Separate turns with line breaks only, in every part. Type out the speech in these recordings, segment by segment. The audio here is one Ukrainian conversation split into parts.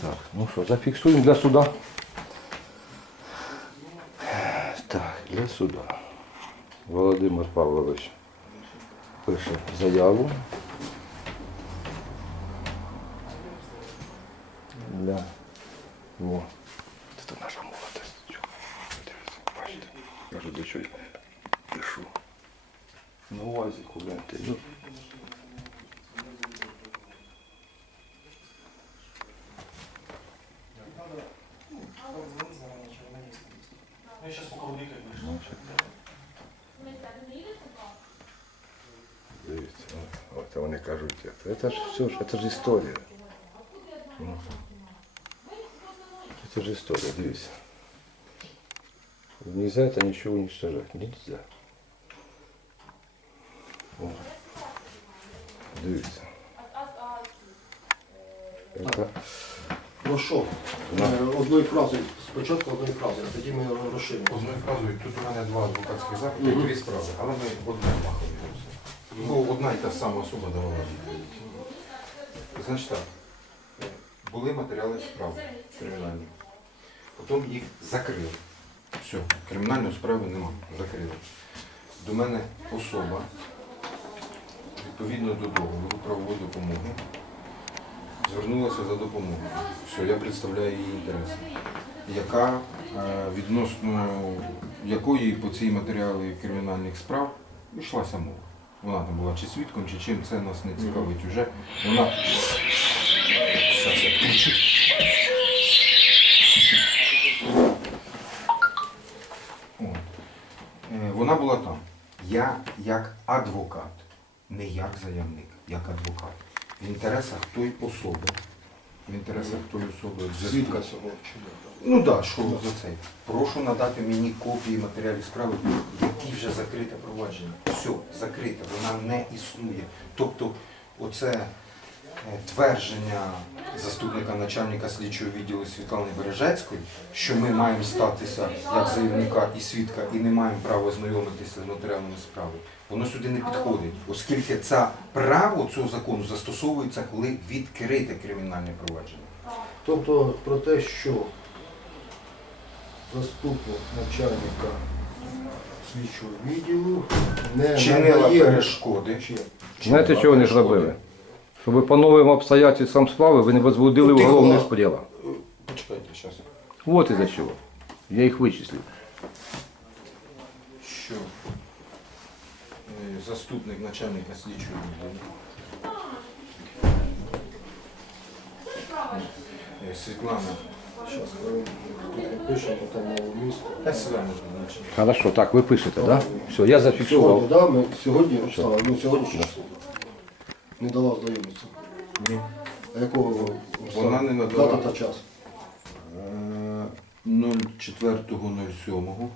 Так, ну що, зафіксуємо для суда. Так, для суда. Володимир Павлович пише заяву. Для його. от вони кажуть, це, це ж все ж, це ж історія. Ну. Це ж історія, дивіться. Нельзя это ничего уничтожать. Нельзя. О. Дивіться. Это,
Ну що, е, одною фразою, спочатку одною фразою, а тоді ми розширимо.
Одною фразою, тут у мене два адвокатських запити, дві справи, але ми одне махом Все. Ну, одна і та сама особа давала. Значить так, були матеріали справи кримінальні. Потім їх закрили. Все, кримінальної справи нема, закрили. До мене особа, відповідно до договору правової допомоги, звернулася за допомогою. Все, я представляю її інтереси. Яка е, відносно якої по цій матеріалі кримінальних справ йшлася мова. Вона там була чи свідком, чи чим, це нас не цікавить уже. Вона. Щас я включу. От. Е, Вона була там. Я як адвокат, не як заявник, як адвокат. В інтересах тої особи. В інтересах тої особи. в зв'язку-
Свідка цього чудо.
Ну так, що за це? Прошу надати мені копії матеріалів справи, які вже закрите провадження. Все, закрите, вона не існує. Тобто, оце е, твердження заступника начальника слідчого відділу Світлани Бережецької, що ми маємо статися як заявника і свідка і не маємо права знайомитися з матеріалами справи, воно сюди не підходить, оскільки це право цього закону застосовується, коли відкрите кримінальне провадження.
Тобто про те, що заступник начальника слідчого відділу не
Чинила
надає
перешкоди.
Чи-
знаєте, чого вони зробили? Щоб по новим обстоятельствам справи ви не возбудили
Ну, ти
уголовне
голова. Почекайте, зараз.
Вот из-за чего. Я их вычислил.
Що е, заступник начальника слідчого відділу е, Світлана
Зараз тут там нове місто.
СВ можна значити.
Хорошо, так, вы пишете, да? Все, я
Сьогодні, да, ми сьогодні ну сьогодні число. Не дала знайомитися.
Ні.
А якого
Вона не надала.
Дата та час.
Е, 04.07.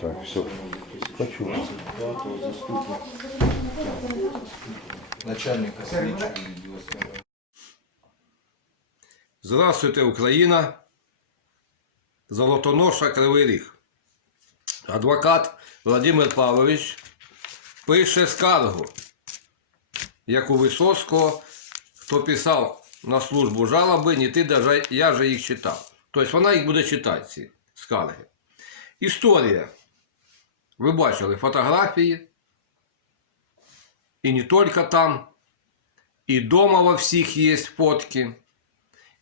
Так, все. Хочу.
Дата, заступник.
Начальника слідчого відділу
Здравствуйте, Україна. Золотоноша Кривий Ріг. Адвокат Владимир Павлович пише скаргу, як у Висоцького, хто писав на службу жалоби, не ти, даже я же їх читав. Тобто вона їх буде читати, ці скарги. Історія. Ви бачили фотографії. І не тільки там. І дома во всіх є фотки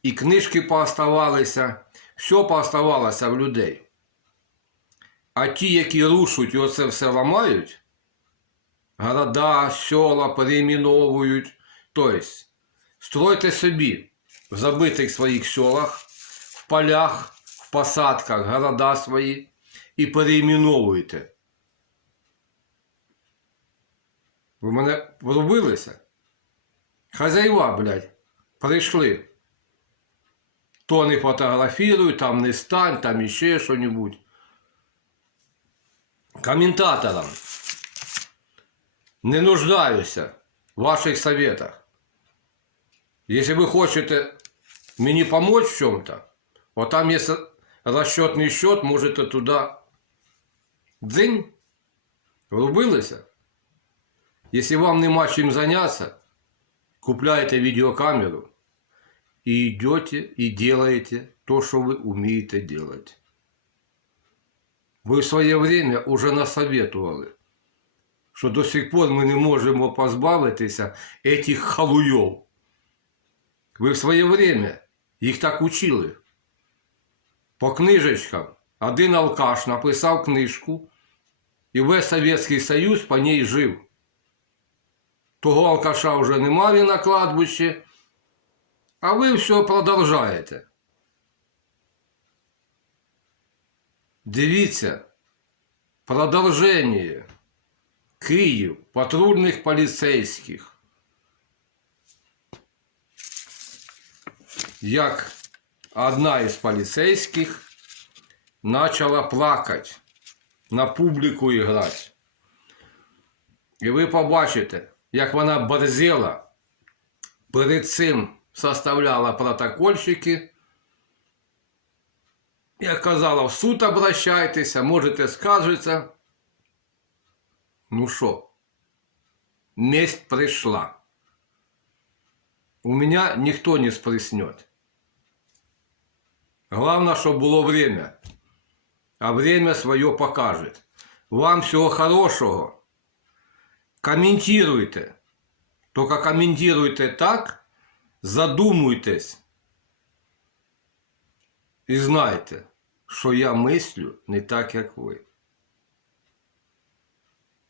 і книжки пооставалися, все пооставалося в людей. А ті, які рушуть і оце все ламають, города, села переименовують. Тобто, стройте собі в забитих своїх селах, в полях, в посадках города свої і переименовуйте. Ви мене врубилися? Хазяїва, блядь, прийшли. То не фотографируй, там не стань, там еще что-нибудь. Комментаторам не нуждаюся в ваших советах. Если вы хотите мне помочь в чем-то, вот там есть расчетный счет, можете туда дзынь, врубилися. Если вам нема чим заняться, купляйте відеокамеру и идете и делаете то, что вы умеете делать. Вы в своє время уже насоветували, що до сих пор ми не можемо позбавитися этих халуйов. Ви в своє время їх так учили. По книжечкам один алкаш написав книжку, і весь Совєтський Союз по ній жив. Того алкаша вже немає на кладбищі, а ви все продовжаєте. Дивіться, продовження. Київ, патрульних поліцейських. Як одна із поліцейських почала плакати, на публіку іграти. І ви побачите, як вона борзела, перед цим составляла протокольчики. Я казала, в суд обращайтеся, можете скаржитися. Ну що, месть пришла. У меня никто не спреснет. Главное, чтобы было время. А время свое покажет. Вам всего хорошего. Комментируйте. Только комментируйте так, задумуйтесь. І знайте, що я мислю не так, як ви.